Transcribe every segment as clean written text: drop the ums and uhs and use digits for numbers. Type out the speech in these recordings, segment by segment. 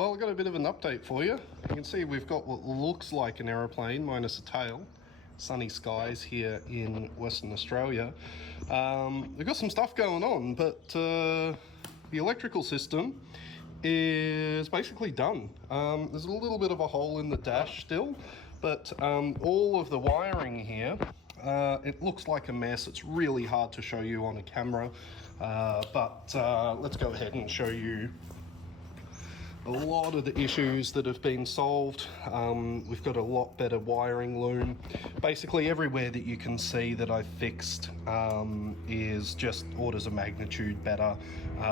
Well, I've got a bit of an update for you. You can see we've got what looks like an aeroplane minus a tail. Sunny skies here in Western Australia. We've got some stuff going on, but the electrical system is basically done. There's a little bit of a hole in the dash still, but all of the wiring here, it looks like a mess. It's really hard to show you on a camera, but let's go ahead and show you a lot of the issues that have been solved. We've got a lot better wiring loom. Basically everywhere that you can see that I've fixed is just orders of magnitude better.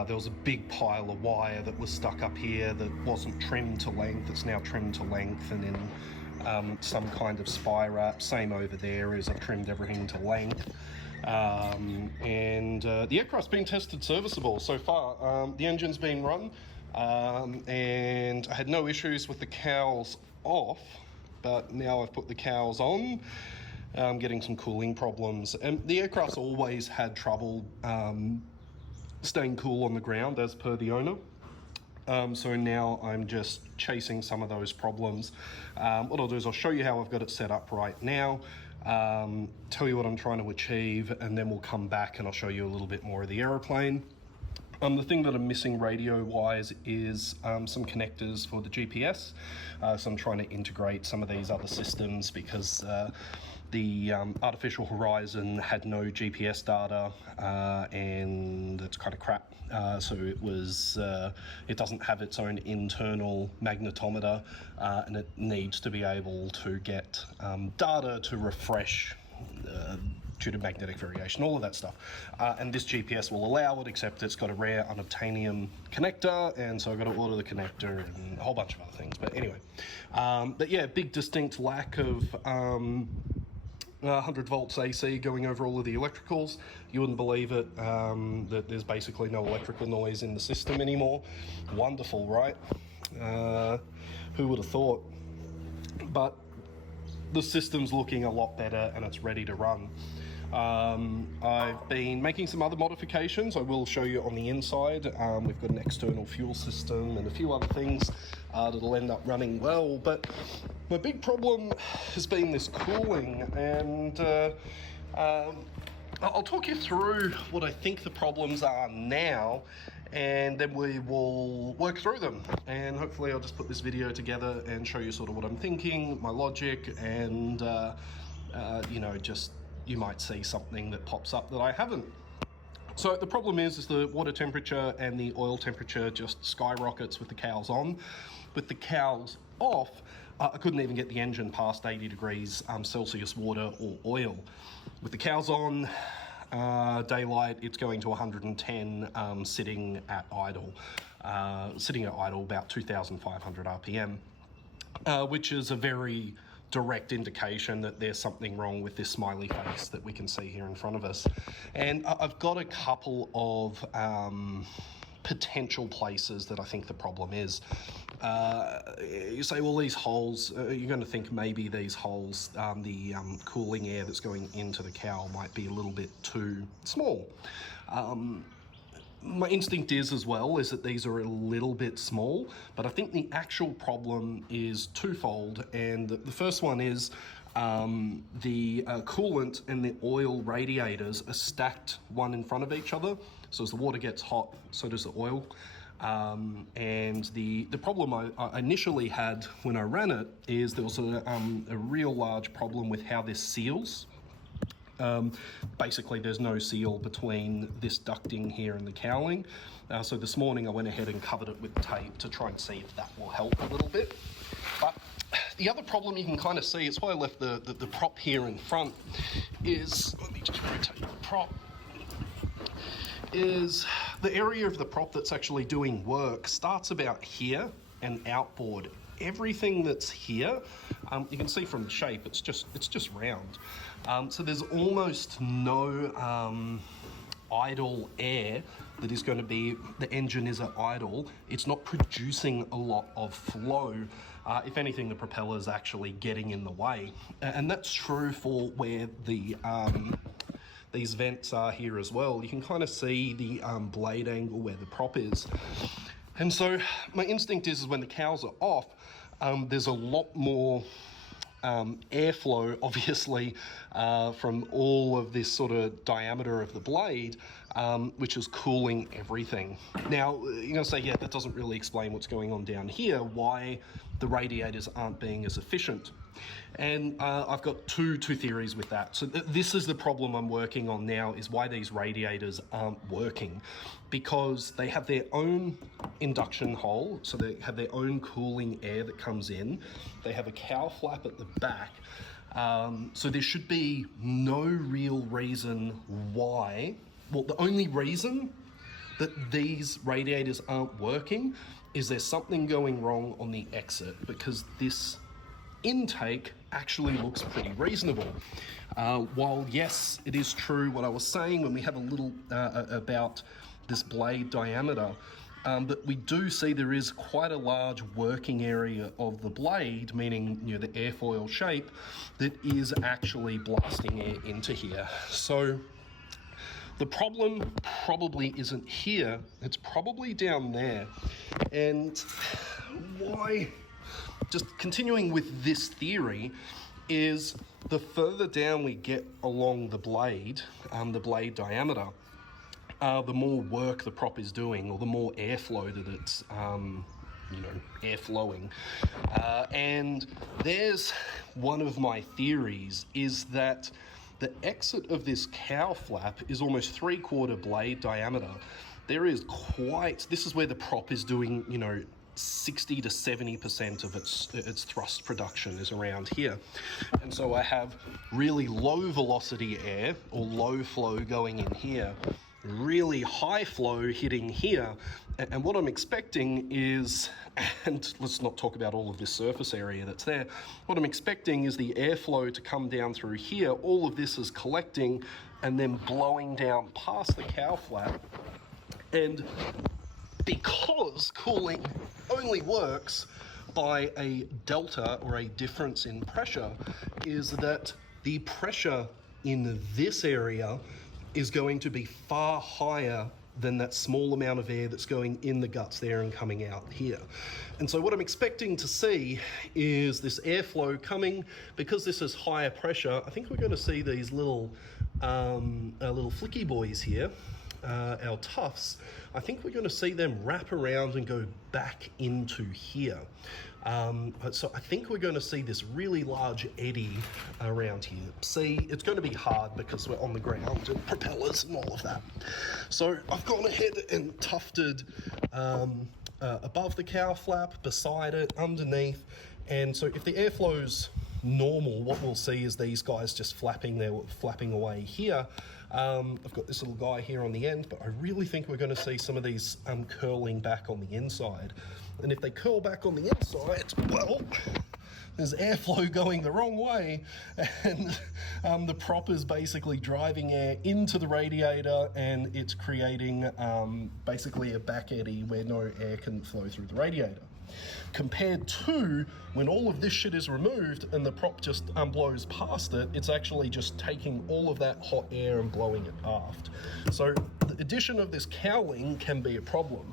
There was a big pile of wire that was stuck up here that wasn't trimmed to length. It's now trimmed to length and in some kind of spy wrap. Same over there, as I've trimmed everything to length. The aircraft's been tested serviceable so far. The engine's been run. And I had no issues with the cowls off, but now I've put the cowls on. I'm getting some cooling problems, and the aircraft's always had trouble staying cool on the ground as per the owner. So now I'm just chasing some of those problems. What I'll do is I'll show you how I've got it set up right now, tell you what I'm trying to achieve, and then we'll come back and I'll show you a little bit more of the aeroplane. The thing that I'm missing radio-wise is some connectors for the GPS. So I'm trying to integrate some of these other systems because the Artificial Horizon had no GPS data, and it's kind of crap. So it doesn't have its own internal magnetometer, and it needs to be able to get data to refresh due to magnetic variation, all of that stuff. And this GPS will allow it, except it's got a rare unobtainium connector, and so I've got to order the connector and a whole bunch of other things. But anyway, but yeah, big distinct lack of 100 volts AC going over all of the electricals. You wouldn't believe it, that there's basically no electrical noise in the system anymore. Wonderful, right? Who would have thought? But the system's looking a lot better and it's ready to run. I've been making some other modifications. I will show you on the inside. We've got an external fuel system and a few other things that'll end up running well, but my big problem has been this cooling, and I'll talk you through what I think the problems are now, and then we will work through them, and hopefully I'll just put this video together and show you sort of what I'm thinking, my logic, and you know, just you might see something that pops up that I haven't. So the problem is the water temperature and the oil temperature just skyrockets with the cowls on. With the cowls off, I couldn't even get the engine past 80 degrees Celsius water or oil. With the cowls on, daylight, it's going to 110 sitting at idle. Sitting at idle about 2,500 RPM, which is a very direct indication that there's something wrong with this smiley face that we can see here in front of us. And I've got a couple of potential places that I think the problem is. You say, well, these holes, you're going to think maybe these holes, the cooling air that's going into the cowl might be a little bit too small. My instinct is as well is that these are a little bit small, but I think the actual problem is twofold. And the first one is the coolant and the oil radiators are stacked one in front of each other. So as the water gets hot, so does the oil. And the problem I initially had when I ran it is there was a real large problem with how this seals. Basically there's no seal between this ducting here and the cowling. So this morning I went ahead and covered it with tape to try and see if that will help a little bit. But the other problem you can kind of see, it's why I left the prop here in front, is, let me just rotate the prop, is the area of the prop that's actually doing work starts about here and outboard. Everything that's here, you can see from the shape, it's just round. So there's almost no idle air that is going to be, the engine is at idle. It's not producing a lot of flow. If anything, the propeller's actually getting in the way. And that's true for where the these vents are here as well. You can kind of see the blade angle where the prop is. And so my instinct is when the cowls are off, there's a lot more airflow, obviously, from all of this sort of diameter of the blade, which is cooling everything. Now, you're going to say, yeah, that doesn't really explain what's going on down here, why the radiators aren't being as efficient. And I've got two theories with that. So this is the problem I'm working on now, is why these radiators aren't working. Because they have their own induction hole, so they have their own cooling air that comes in. They have a cowl flap at the back. So there should be no real reason why, well, the only reason that these radiators aren't working is there's something going wrong on the exit, because this intake actually looks pretty reasonable. While yes, it is true what I was saying when we have a little about this blade diameter, but we do see there is quite a large working area of the blade, meaning, you know, the airfoil shape, that is actually blasting air into here. So the problem probably isn't here, it's probably down there. And why, just continuing with this theory, is the further down we get along the blade diameter, the more work the prop is doing, or the more airflow that it's, air flowing. And there's one of my theories, is that the exit of this cowl flap is almost 3/4 blade diameter. There is this is where the prop is doing, 60 to 70% of its thrust production is around here. And so I have really low velocity air, or low flow, going in here, really high flow hitting here. And what I'm expecting is, and let's not talk about all of this surface area that's there, what I'm expecting is the airflow to come down through here. All of this is collecting and then blowing down past the cowl flap. And because cooling only works by a delta, or a difference in pressure, is that the pressure in this area is going to be far higher than that small amount of air that's going in the guts there and coming out here. And so what I'm expecting to see is this airflow coming, because this is higher pressure. I think we're going to see these little flicky boys here, our tufts. I think we're going to see them wrap around and go back into here. So I think we're going to see this really large eddy around here. See, it's going to be hard because we're on the ground and propellers and all of that. So I've gone ahead and tufted above the cowl flap, beside it, underneath. And so if the airflow's normal, what we'll see is these guys just flapping away here. I've got this little guy here on the end, but I really think we're going to see some of these curling back on the inside. And if they curl back on the inside, well, there's airflow going the wrong way, and the prop is basically driving air into the radiator, and it's creating basically a back eddy where no air can flow through the radiator. Compared to when all of this shit is removed and the prop just blows past it, it's actually just taking all of that hot air and blowing it aft. So the addition of this cowling can be a problem.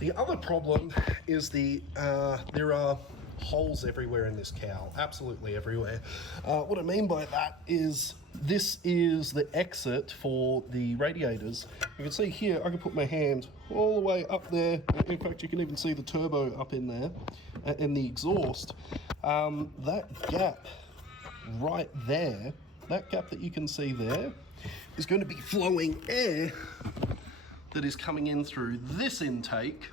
The other problem is there are holes everywhere in this cowl, absolutely everywhere. What I mean by that is this is the exit for the radiators. You can see here, I can put my hand all the way up there. In fact, you can even see the turbo up in there and the exhaust. That gap right there, that gap that you can see there, is going to be flowing air that is coming in through this intake.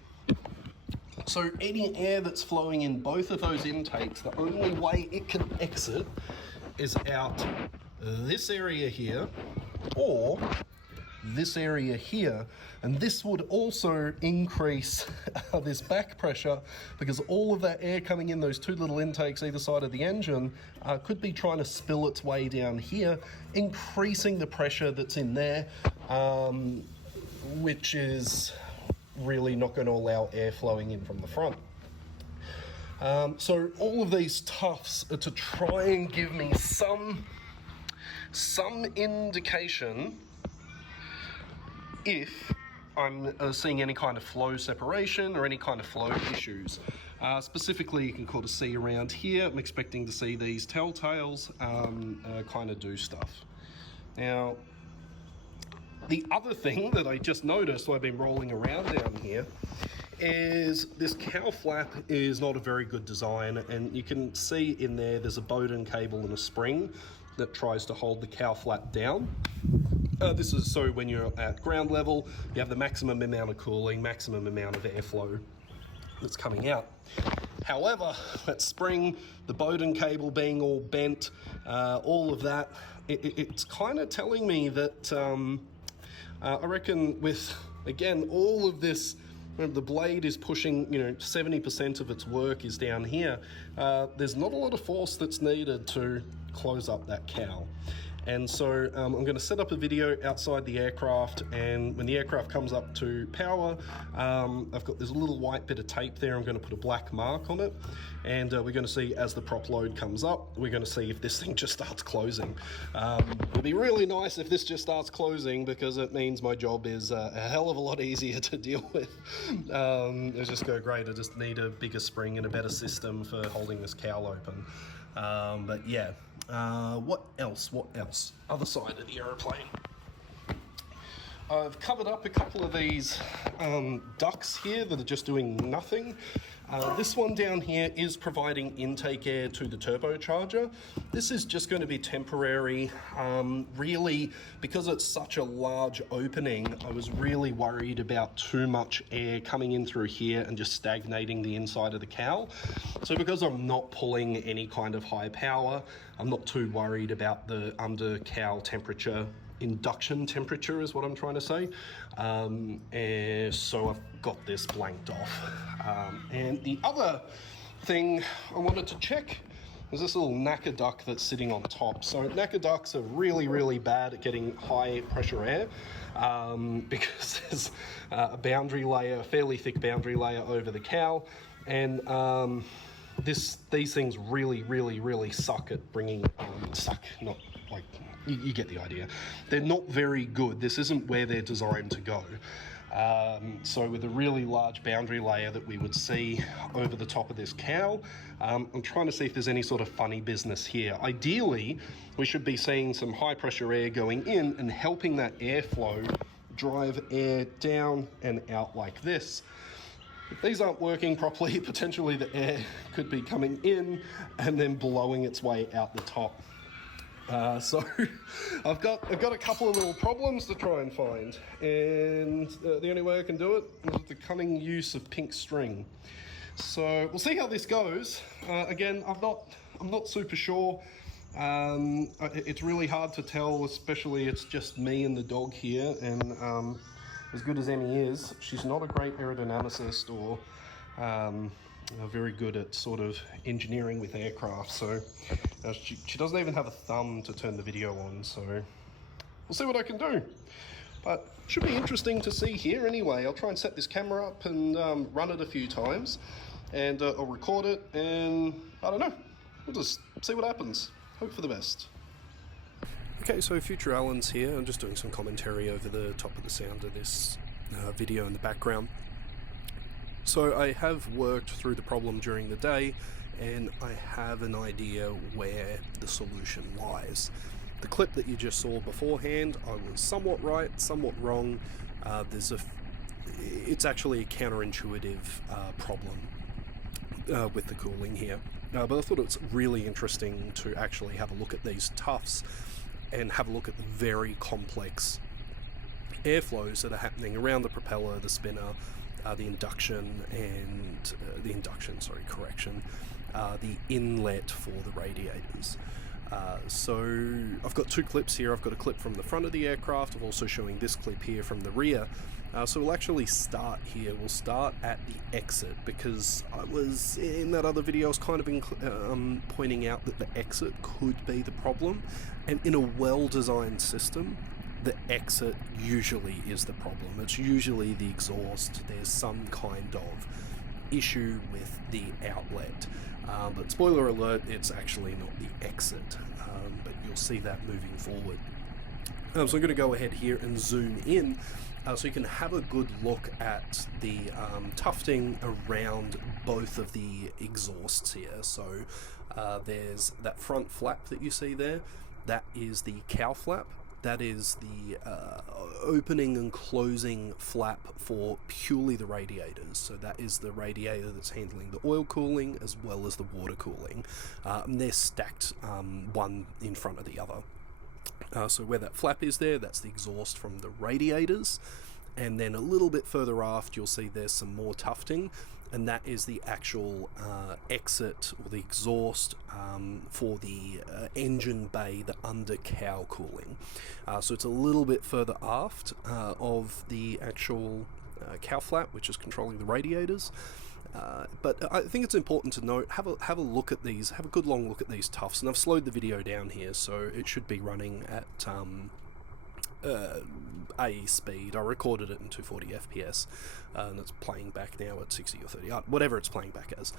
So any air that's flowing in both of those intakes, the only way it can exit is out this area here or this area here. And this would also increase this back pressure, because all of that air coming in those two little intakes either side of the engine could be trying to spill its way down here, increasing the pressure that's in there, which is really not going to allow air flowing in from the front. So all of these tufts are to try and give me some indication if I'm seeing any kind of flow separation or any kind of flow issues. Specifically, you can kind of see around here, I'm expecting to see these telltales kind of do stuff. Now, the other thing that I just noticed while I've been rolling around down here is this cowl flap is not a very good design, and you can see in there's a Bowden cable and a spring that tries to hold the cowl flap down. This is so when you're at ground level, you have the maximum amount of cooling, maximum amount of airflow that's coming out. However, that spring, the Bowden cable being all bent, all of that, it's kind of telling me that I reckon with, again, all of this, the blade is pushing, 70% of its work is down here. There's not a lot of force that's needed to close up that cowl. And so I'm going to set up a video outside the aircraft, and when the aircraft comes up to power, I've got this little white bit of tape there. I'm going to put a black mark on it, and we're going to see as the prop load comes up, we're going to see if this thing just starts closing. It'll be really nice if this just starts closing, because it means my job is a hell of a lot easier to deal with. It'll just go great. I just need a bigger spring and a better system for holding this cowl open. But yeah, what else? Other side of the aeroplane. I've covered up a couple of these ducts here that are just doing nothing. This one down here is providing intake air to the turbocharger. This is just going to be temporary. Really, because it's such a large opening, I was really worried about too much air coming in through here and just stagnating the inside of the cowl. So because I'm not pulling any kind of high power, I'm not too worried about the under cowl temperature. Induction temperature is what I'm trying to say. And so I've got this blanked off. And the other thing I wanted to check is this little knacker duct that's sitting on top. So knacker ducts are really, really bad at getting high pressure air because there's a boundary layer, a fairly thick boundary layer over the cowl. And these things really, really, really suck at bringing, not like, you get the idea. They're not very good. This isn't where they're designed to go. So with a really large boundary layer that we would see over the top of this cowl, I'm trying to see if there's any sort of funny business here. Ideally, we should be seeing some high pressure air going in and helping that airflow drive air down and out like this. If these aren't working properly, potentially the air could be coming in and then blowing its way out the top. So I've got a couple of little problems to try and find, and the only way I can do it is with the cunning use of pink string. So we'll see how this goes. Again, I'm not super sure. It's really hard to tell, especially it's just me and the dog here, and as good as Emmy is, she's not a great aerodynamicist or very good at sort of engineering with aircraft, so she doesn't even have a thumb to turn the video on, so we'll see what I can do. But it should be interesting to see here anyway. I'll try and set this camera up and run it a few times, and I'll record it, and I don't know, we'll just see what happens. Hope for the best. Okay, so Future Alan's here. I'm just doing some commentary over the top of the sound of this video in the background. So I have worked through the problem during the day, and I have an idea where the solution lies. The clip that you just saw beforehand, I was somewhat right, somewhat wrong. It's actually a counterintuitive problem with the cooling here. But I thought it was really interesting to actually have a look at these tufts and have a look at the very complex airflows that are happening around the propeller, the spinner, the inlet for the radiators. So I've got two clips here. I've got a clip from the front of the aircraft. I'm also showing this clip here from the rear. So we'll actually start here. We'll start at the exit, because I was, in that other video, I was kind of pointing out that the exit could be the problem. And in a well-designed system, the exit usually is the problem. It's usually the exhaust. There's some kind of issue with the outlet. But spoiler alert, it's actually not the exit. But you'll see that moving forward. So I'm going to go ahead here and zoom in So you can have a good look at the tufting around both of the exhausts here. So there's that front flap that you see there. That is the cow flap. That is the opening and closing flap for purely the radiators. So that is the radiator that's handling the oil cooling as well as the water cooling. And they're stacked one in front of the other. So where that flap is there, that's the exhaust from the radiators. And then a little bit further aft, you'll see there's some more tufting. And that is the actual exit or the exhaust for the engine bay, the under cow cooling. So it's a little bit further aft of the actual cow flap, which is controlling the radiators. But I think it's important to note, have a look at these, have a good long look at these tufts. And I've slowed the video down here, so it should be running at AE speed. I recorded it in 240 FPS, and it's playing back now at 60 or 30, whatever it's playing back as.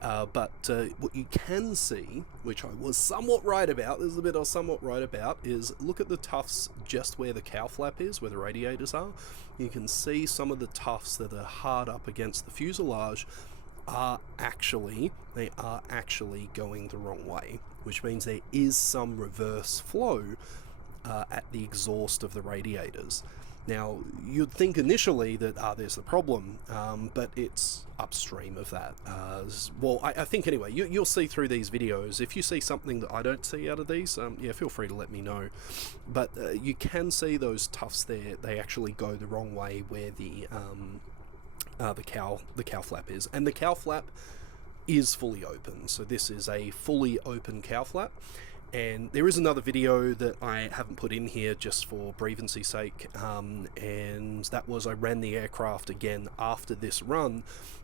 But what you can see, which I was somewhat right about, there's a bit I was somewhat right about, is look at the tufts just where the cow flap is, where the radiators are. You can see some of the tufts that are hard up against the fuselage are actually going the wrong way, which means there is some reverse flow at the exhaust of the radiators. Now, you'd think initially that there's the problem, but it's upstream of that. Well, I think anyway, you'll see through these videos. If you see something that I don't see out of these, yeah, feel free to let me know. But you can see those tufts there, they actually go the wrong way where the cow flap is. And the cow flap is fully open, so this is a fully open cow flap. And there is another video that I haven't put in here just for breviancy's sake, and that was I ran the aircraft again after this run,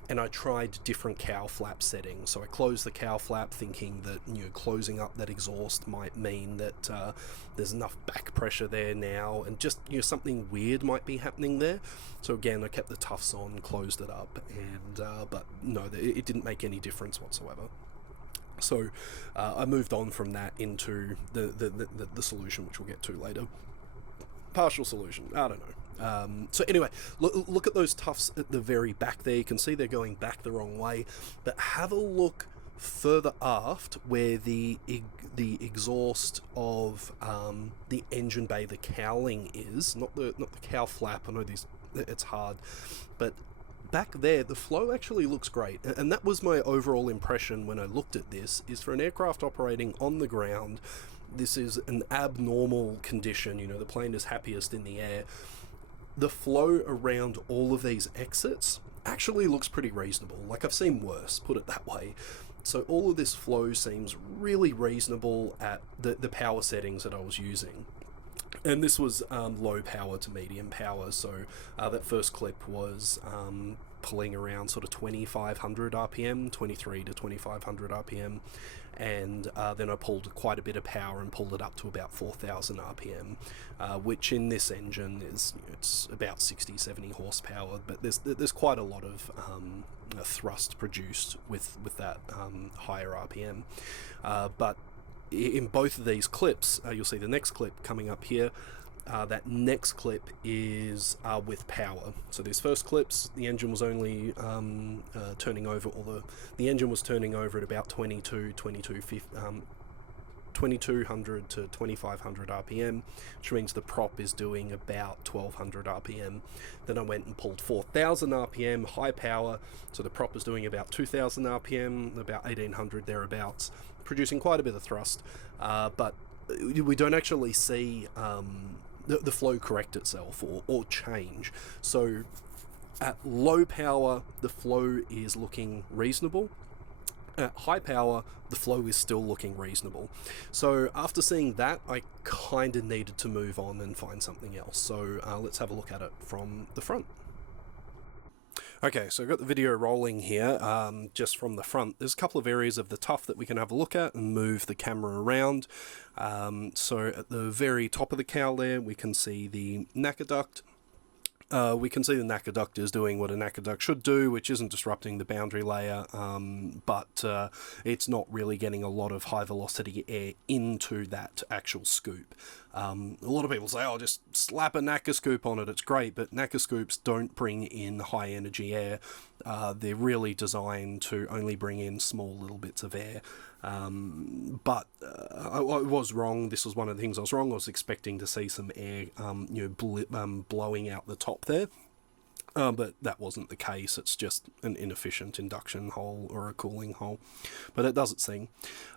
and I tried different cow flap settings. So I closed the cow flap thinking that, you know, closing up that exhaust might mean that there's enough back pressure there now, and just, you know, something weird might be happening there. So again, I kept the tufts on, closed it up, and but no, it didn't make any difference whatsoever. So I moved on from that into the solution, which we'll get to later. Partial solution, I don't know. So anyway, look at those tufts at the very back there. You can see they're going back the wrong way, but have a look further aft where the exhaust of the engine bay, the cowling is, not the cow flap. I know it's hard, but back there, the flow actually looks great, and that was my overall impression when I looked at this, is for an aircraft operating on the ground, this is an abnormal condition. You know, the plane is happiest in the air. The flow around all of these exits actually looks pretty reasonable. Like, I've seen worse, put it that way. So all of this flow seems really reasonable at the power settings that I was using. And this was low power to medium power, so that first clip was pulling around sort of 2500 RPM, 23 to 2500 RPM, and then I pulled quite a bit of power and pulled it up to about 4000 RPM, which in this engine is, you know, it's about 60-70 horsepower, but there's quite a lot of thrust produced with that higher RPM, but in both of these clips, you'll see the next clip coming up here. That next clip is with power. So these first clips, the engine was only turning over, or the engine was turning over at about 2200 to 2500 RPM, which means the prop is doing about 1200 RPM. Then I went and pulled 4000 RPM, high power, so the prop is doing about 2000 RPM, about 1800 thereabouts, producing quite a bit of thrust, but we don't actually see the flow correct itself or change. So at low power, the flow is looking reasonable. At high power, the flow is still looking reasonable. So after seeing that, I kind of needed to move on and find something else. So let's have a look at it from the front. Okay, so I've got the video rolling here, just from the front. There's a couple of areas of the tuft that we can have a look at and move the camera around. So at the very top of the cowl there, we can see the NACA duct. We can see the NACA duct is doing what a NACA duct should do, which isn't disrupting the boundary layer, but it's not really getting a lot of high velocity air into that actual scoop. A lot of people say, oh, just slap a knacker scoop on it, it's great, but knacker scoops don't bring in high energy air. They're really designed to only bring in small little bits of air. But I was wrong. This was one of the things I was wrong. I was expecting to see some air, blowing out the top there. But that wasn't the case. It's just an inefficient induction hole or a cooling hole. But it does its thing.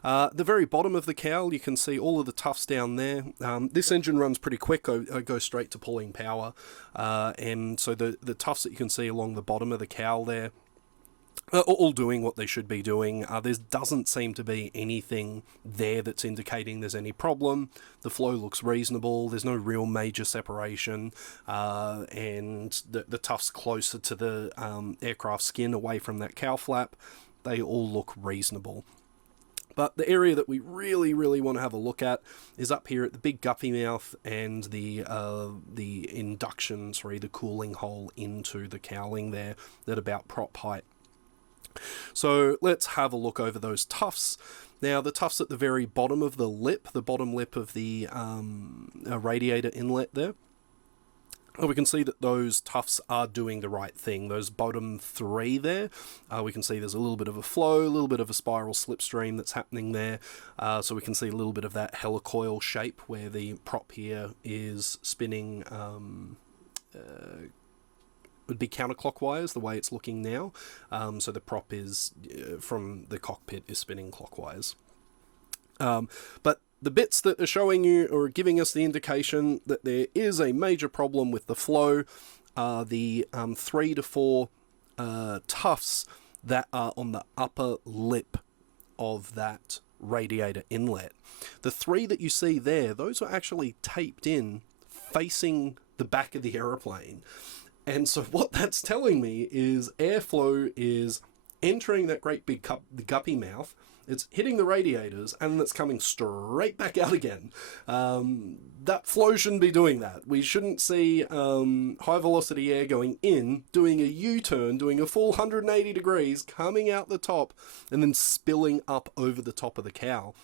The very bottom of the cowl, you can see all of the tufts down there. This engine runs pretty quick. I go straight to pulling power. And so the tufts that you can see along the bottom of the cowl there, all doing what they should be doing. There doesn't seem to be anything there that's indicating there's any problem. The flow looks reasonable. There's no real major separation. And the tufts closer to the aircraft skin away from that cowl flap, they all look reasonable. But the area that we really, really want to have a look at is up here at the big guppy mouth and the cooling hole into the cowling there at about prop height. So let's have a look over those tufts. Now, the tufts at the very bottom of the bottom lip of the radiator inlet there, we can see that those tufts are doing the right thing. Those bottom three there, we can see there's a little bit of a flow, a little bit of a spiral slipstream that's happening there. So we can see a little bit of that helicoil shape where the prop here is spinning would be counterclockwise the way it's looking now. So the prop is from the cockpit is spinning clockwise. But the bits that are showing you or giving us the indication that there is a major problem with the flow are the 3 to 4 tufts that are on the upper lip of that radiator inlet. The 3 that you see there, those are actually taped in facing the back of the aeroplane. And so what that's telling me is airflow is entering that great big guppy mouth, it's hitting the radiators, and it's coming straight back out again. That flow shouldn't be doing that. We shouldn't see high velocity air going in, doing a U-turn, doing a full 180 degrees, coming out the top, and then spilling up over the top of the cowl.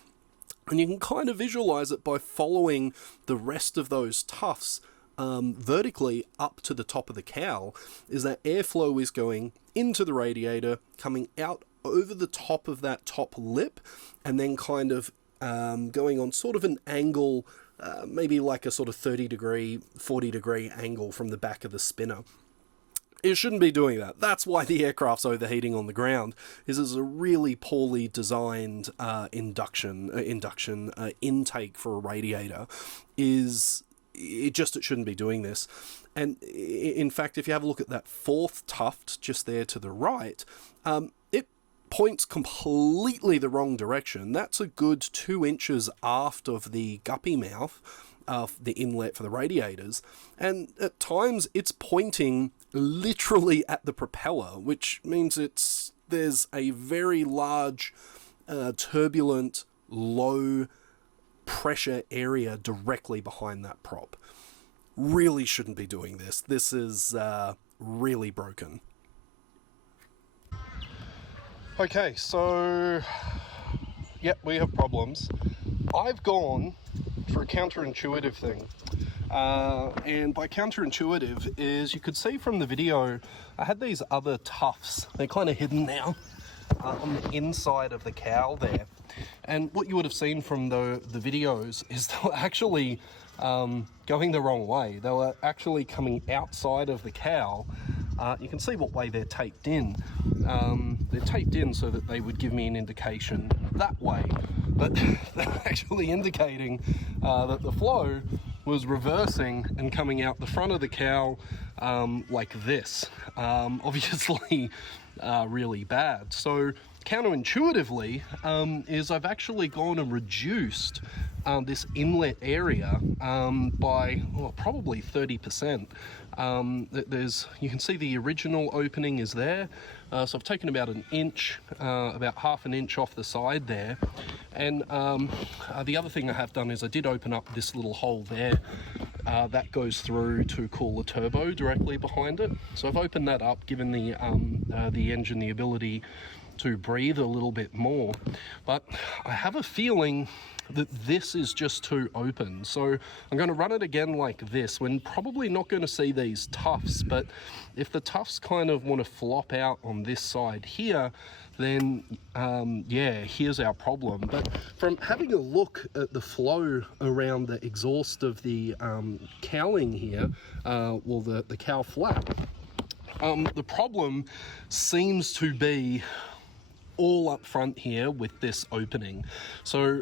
And you can kind of visualize it by following the rest of those tufts vertically up to the top of the cowl, is that airflow is going into the radiator, coming out over the top of that top lip, and then kind of going on sort of an angle, maybe like a sort of 30 degree, 40 degree angle from the back of the spinner. It shouldn't be doing that. That's why the aircraft's overheating on the ground, is it's a really poorly designed induction intake for a radiator. It shouldn't be doing this. And in fact, if you have a look at that 4th tuft just there to the right, it points completely the wrong direction. That's a good 2 inches aft of the guppy mouth, the inlet for the radiators, and at times it's pointing literally at the propeller, which means there's a very large, turbulent, low pressure area directly behind that prop. Really shouldn't be doing this. This is really broken. Okay, so yep, we have problems. I've gone for a counterintuitive thing. And by counterintuitive is, you could see from the video, I had these other tufts. They're kind of hidden now on the inside of the cowl there. And what you would have seen from the videos is they were actually going the wrong way. They were actually coming outside of the cowl. You can see what way they're taped in. They're taped in so that they would give me an indication that way. But they're actually indicating that the flow was reversing and coming out the front of the cowl like this. Obviously really bad. So counterintuitively is I've actually gone and reduced this inlet area by probably 30%. You can see the original opening is there, so I've taken about an inch, about half an inch off the side there, and the other thing I have done is I did open up this little hole there that goes through to cool the turbo directly behind it. So I've opened that up, given the engine the ability to breathe a little bit more. But I have a feeling that this is just too open. So I'm going to run it again like this. We're probably not going to see these tufts, but if the tufts kind of want to flop out on this side here, then yeah, here's our problem. But from having a look at the flow around the exhaust of the cowling here, well, the cowl flap, the problem seems to be all up front here with this opening. So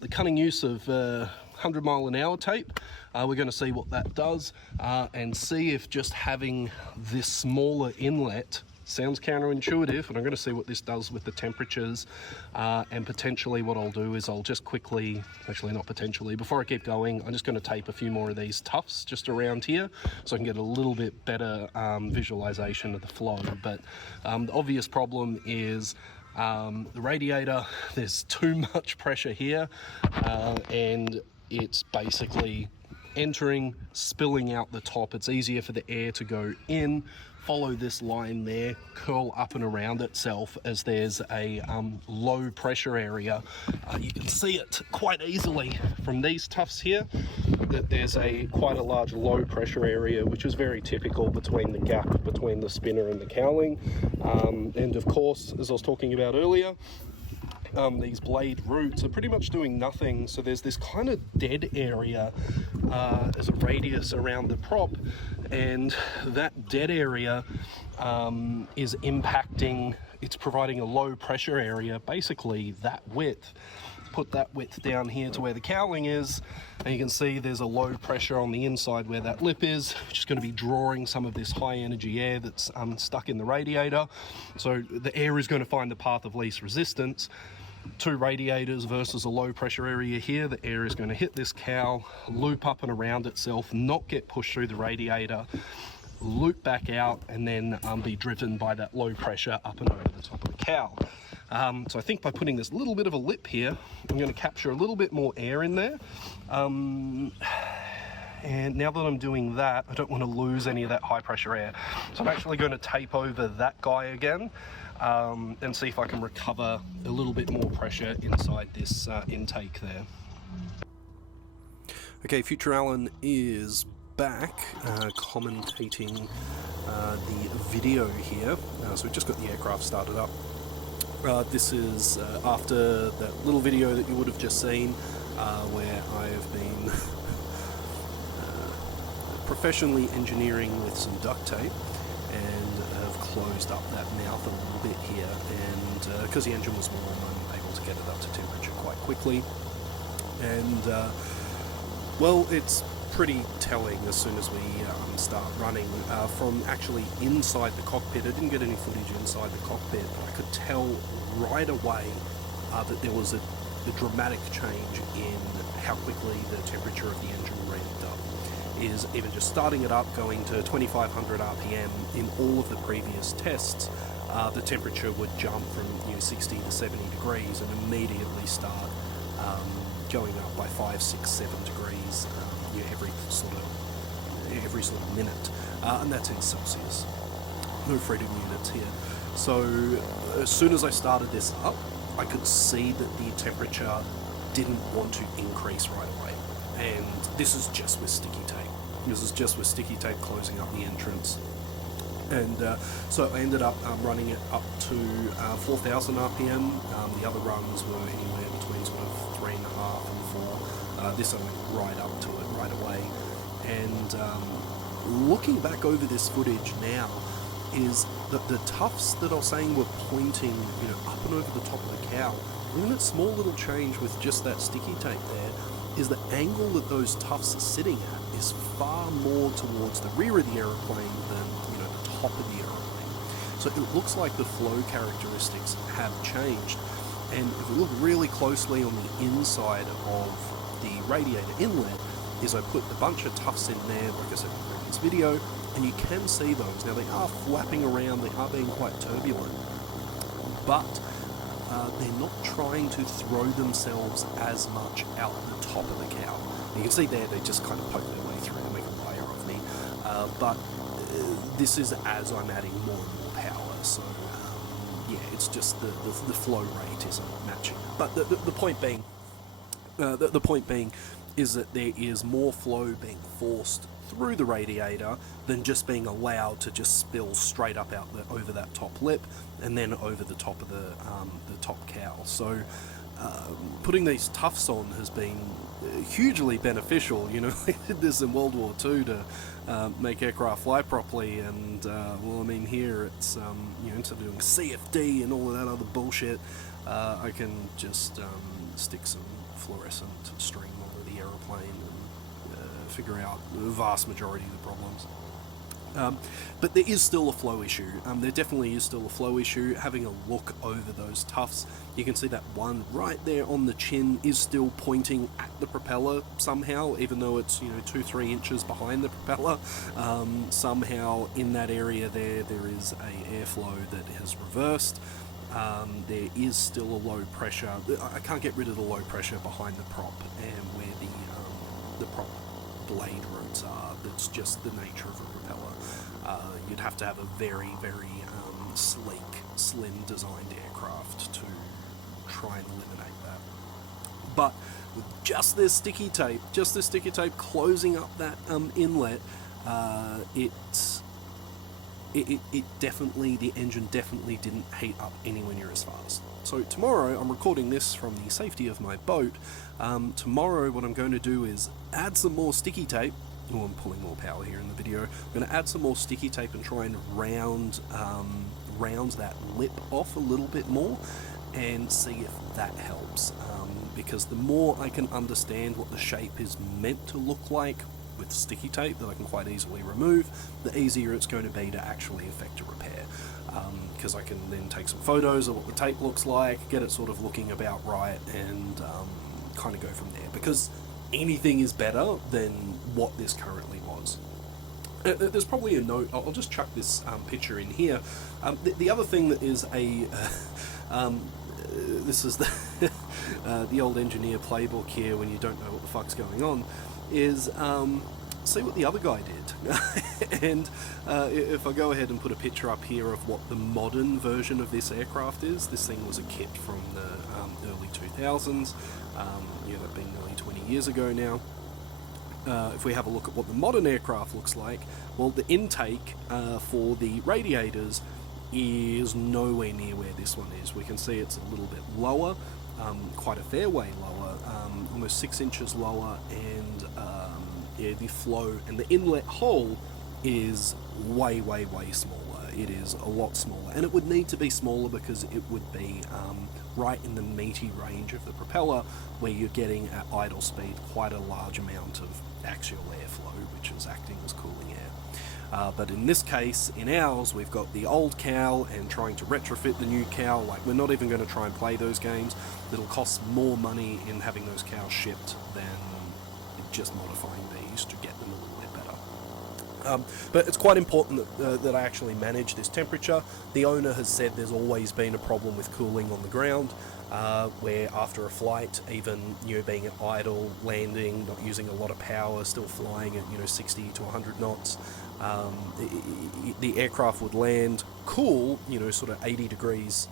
the cunning use of 100 mile an hour tape, we're going to see what that does and see if just having this smaller inlet sounds counterintuitive, and I'm going to see what this does with the temperatures, and potentially what I'll do is I'll just quickly, actually not potentially, before I keep going, I'm just going to tape a few more of these tufts just around here so I can get a little bit better visualization of the flow. But the obvious problem is the radiator, there's too much pressure here, and it's basically entering, spilling out the top. It's easier for the air to go in, follow this line there, curl up and around itself as there's a low pressure area. You can see it quite easily from these tufts here, that there's quite a large low pressure area, which is very typical between the gap between the spinner and the cowling. And of course, as I was talking about earlier, these blade roots are pretty much doing nothing, so there's this kind of dead area as a radius around the prop, and that dead area is impacting, it's providing a low pressure area, basically that width. Put that width down here to where the cowling is, and you can see there's a low pressure on the inside where that lip is, which is going to be drawing some of this high energy air that's stuck in the radiator. So the air is going to find the path of least resistance. Two radiators versus a low pressure area here, the air is going to hit this cowl, loop up and around itself, not get pushed through the radiator, loop back out, and then be driven by that low pressure up and over the top of the cowl. So I think by putting this little bit of a lip here, I'm going to capture a little bit more air in there. And now that I'm doing that, I don't want to lose any of that high pressure air. So I'm actually going to tape over that guy again and see if I can recover a little bit more pressure inside this intake there. Okay, Future Alan is back commentating the video here. So we've just got the aircraft started up. This is after that little video that you would have just seen where I have been professionally engineering with some duct tape and have closed up that mouth a little bit here, and because the engine was warm, I'm able to get it up to temperature quite quickly. And well, it's pretty telling as soon as we start running. From actually inside the cockpit, I didn't get any footage inside the cockpit, but I could tell right away that there was a dramatic change in how quickly the temperature of the engine ramped up. Is even just starting it up, going to 2500 RPM in all of the previous tests, the temperature would jump from 60 to 70 degrees and immediately start going up by 5, 6, 7 degrees every sort of minute, and that's in Celsius. No freedom units here. So as soon as I started this up, I could see that the temperature didn't want to increase right away, and this is just with sticky tape. This is just with sticky tape closing up the entrance. And so I ended up running it up to 4,000 RPM. The other runs were anywhere between sort of 3.5 and 4. This I went right up to it right away. And looking back over this footage now, is that the tufts that I was saying were pointing, up and over the top of the cowl. Even that small little change with just that sticky tape there, is the angle that those tufts are sitting at is far more towards the rear of the aeroplane than the top of the aeroplane. So it looks like the flow characteristics have changed. And if we look really closely on the inside of the radiator inlet, is I put a bunch of tufts in there, like I said in the previous video, and you can see those. Now they are flapping around, they are being quite turbulent, but they're not trying to throw themselves as much out the top of the cowl. You can see there, they just kind of poke their way through to make a layer of me. But this is as I'm adding more and more power, so yeah, It's just the flow rate isn't matching. But the point being, the point being is that there is more flow being forced through the radiator than just being allowed to just spill straight up out over that top lip and then over the top of the top cowl. So putting these tufts on has been hugely beneficial. You know, we did this in World War II to make aircraft fly properly, and well, I mean, here it's you know, instead of doing CFD and all of that other bullshit, I can just stick some fluorescent string over the aeroplane and figure out the vast majority of the problems. But there is still a flow issue. There definitely is still a flow issue. Having a look over those tufts, you can see that one right there on the chin is still pointing at the propeller somehow, even though it's, you know, 2-3 inches behind the propeller. Somehow in that area there is a airflow that has reversed. There is still a low pressure. I can't get rid of the low pressure behind the prop and where the prop blade roots are. That's just the nature of a propeller. You'd have to have a very, very sleek, slim designed aircraft to try and eliminate that. But with just this sticky tape closing up that inlet, it definitely, the engine definitely didn't heat up anywhere near as fast. So tomorrow, I'm recording this from the safety of my boat. Tomorrow what I'm going to do is add some more sticky tape. Oh, I'm pulling more power here in the video. I'm going to add some more sticky tape and try and round that lip off a little bit more and see if that helps. Because the more I can understand what the shape is meant to look like with sticky tape that I can quite easily remove, the easier it's going to be to actually effect a repair. Because I can then take some photos of what the tape looks like, get it sort of looking about right, and kind of go from there. Because anything is better than what this currently was. There's probably a note. I'll just chuck this picture in here. The other thing that is a this is the old engineer playbook here when you don't know what the fuck's going on, is see what the other guy did. And if I go ahead and put a picture up here of what the modern version of this aircraft is, this thing was a kit from the early 2000s, that being nearly 20 years ago now. If we have a look at what the modern aircraft looks like, well, the intake for the radiators is nowhere near where this one is. We can see it's a little bit lower, quite a fair way lower, almost 6 inches lower, and the flow and the inlet hole is way, way, way smaller. It is a lot smaller, and it would need to be smaller because it would be right in the meaty range of the propeller, where you're getting at idle speed quite a large amount of axial airflow, which is acting as cooling air. But in this case, in ours, we've got the old cowl and trying to retrofit the new cowl. Like, we're not even going to try and play those games. It'll cost more money in having those cowls shipped than just modifying these to get them a little bit better. But it's quite important that I actually manage this temperature. The owner has said there's always been a problem with cooling on the ground, where after a flight, even being at idle, landing, not using a lot of power, still flying at 60 to 100 knots, the aircraft would land cool, sort of 80 degrees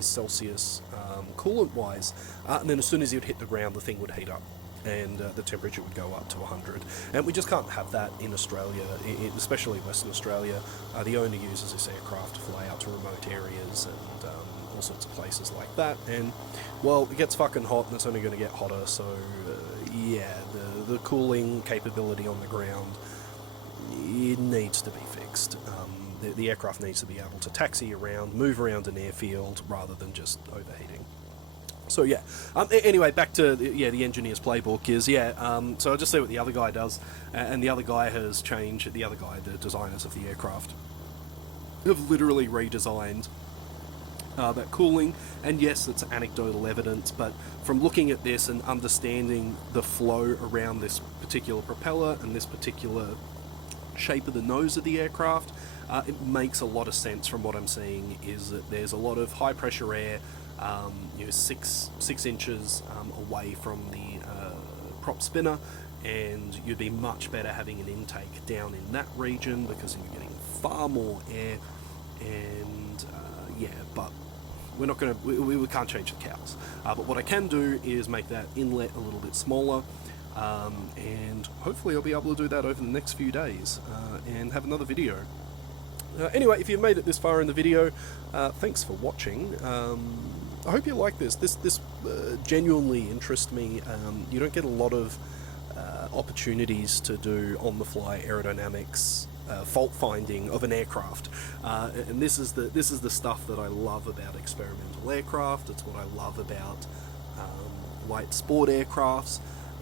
Celsius coolant wise, and then as soon as it would hit the ground, the thing would heat up and the temperature would go up to 100, and we just can't have that in Australia, especially Western Australia. The owner uses this aircraft to fly out to remote areas and all sorts of places like that, and well, it gets fucking hot and it's only going to get hotter, so the cooling capability on the ground, it needs to be fixed. The aircraft needs to be able to taxi around, move around an airfield rather than just overheating. So anyway, back to the engineer's playbook is so I'll just see what the other guy does, and the other guy has changed. The other guy, the designers of the aircraft, have literally redesigned that cooling, and yes, it's anecdotal evidence, but from looking at this and understanding the flow around this particular propeller and this particular shape of the nose of the aircraft, it makes a lot of sense. From what I'm seeing is that there's a lot of high pressure air 6 inches away from the prop spinner, and you'd be much better having an intake down in that region because you're getting far more air, and yeah, but we're not going to, we can't change the cowls. But what I can do is make that inlet a little bit smaller, and hopefully I'll be able to do that over the next few days, and have another video. Anyway, if you've made it this far in the video, thanks for watching. I hope you like this. This genuinely interests me. You don't get a lot of opportunities to do on-the-fly aerodynamics, fault finding of an aircraft, and this is the stuff that I love about experimental aircraft. It's what I love about light sport aircrafts.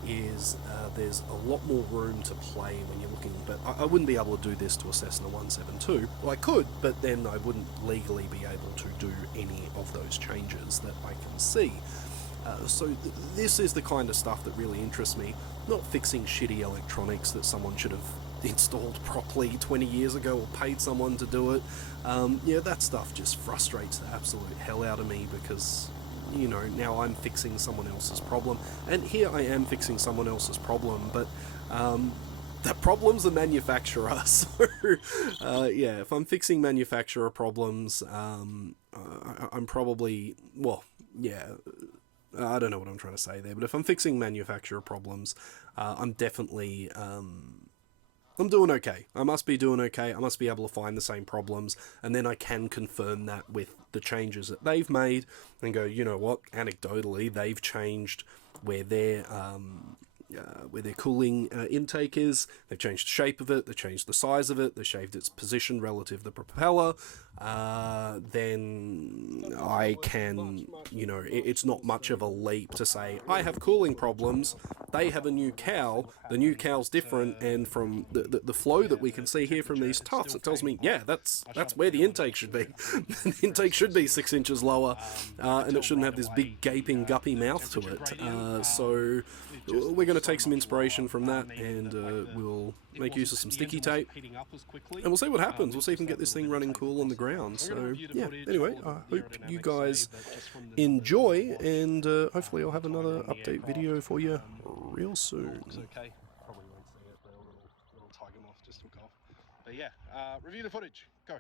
Is there's a lot more room to play when you're looking, but I wouldn't be able to do this to a Cessna 172. Well, I could, but then I wouldn't legally be able to do any of those changes that I can see. So this is the kind of stuff that really interests me, not fixing shitty electronics that someone should have installed properly 20 years ago or paid someone to do it. Yeah, that stuff just frustrates the absolute hell out of me, because you know, now I'm fixing someone else's problem, and here I am fixing someone else's problem, but the problem's the manufacturer. So yeah, if I'm fixing manufacturer problems, I'm probably, well, yeah, I don't know what I'm trying to say there, but if I'm fixing manufacturer problems, I'm definitely I'm doing okay. I must be doing okay. I must be able to find the same problems, and then I can confirm that with the changes that they've made and go, you know what, anecdotally, they've changed where their cooling intake is. They've changed the shape of it, they've changed the size of it, they've shaved its position relative to the propeller. Then I can, you know, it's not much of a leap to say, I have cooling problems, they have a new cowl, the new cowl's different, and from the flow that we can see here from these tufts, it tells me, yeah, that's where the intake should be. The intake should be 6 inches lower, and it shouldn't have this big gaping guppy mouth to it. So we're going to take some inspiration from that, and we'll make use of some sticky tape, and we'll see what happens. We'll see if we can get this thing running cool on the ground. So yeah, anyway, I hope you guys enjoy, and hopefully I'll have another update video for you real soon. Okay, probably won't see it, the little tiger moth just took off. But yeah, review the footage, go.